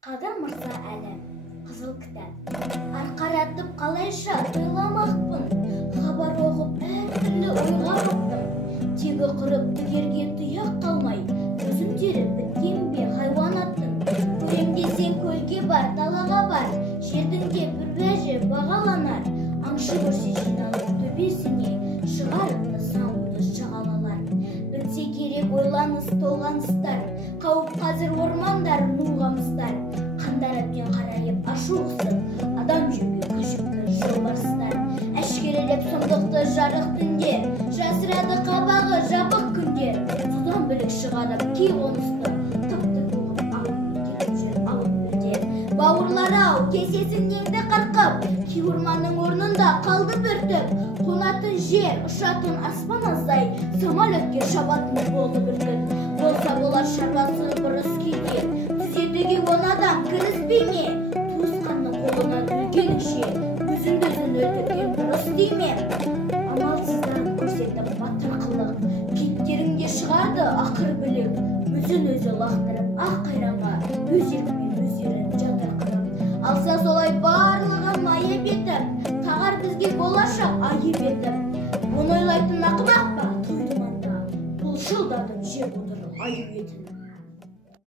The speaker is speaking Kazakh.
Қадыр мырза әлі, қызыл кітап. Арқаратып қалайша ойламақпын, хабар оқып әртүрлі ойға қаптым. Тегі құрып түгерге тұяқ қалмай, өзім теріп біткен бе хайуанаттың. Көрем десең көлге бар, далаға бар, жердің де бір бәжі бағаланар. Аңшы көрсе жиналып төбесіне, шығарыпты сауынды шағалалар. Бітсе керек ойланыс толғаныстар, қауіп қазір ормандар, нуғамыстар. Қандар әбден қарайып ашуғысып, адам жүрге көшіпті жолбарыстар. Әшкерелеп сұмдықты жарық түнде, жасырады қабағы жабық күнде. Судан білік шығарып кей қонысты, тыпты болып алып кетіп жүр алып бірде. Бауырлар-ау, кесесін еңді қырқып, кей орманның орнында қалды бүртіп. Қонатын жер, ұшатын аспан аздай, самолетке шабатын болды бір күн. Болса болар шаруасы бұрыс кейде, түзетуге он адам кіріспей ме? Туысқанның қолына дүргенікше, өзін-өзін өлтірген дұрыс дей ме? Амалсыздан көрсетіп батыр қылық, кеттеріңде шығарды ақыр білік. Өзін-өзі лақтырып, ақ қайранға, өз еркімен өздерін жатырқырып. Алса солай барлығы майып етіп, тағар бізге болашақ айып етіп. Оны ойлайтын ақымақ па? Тойдым анда, бұл жылдадым жеп отырып аю етін.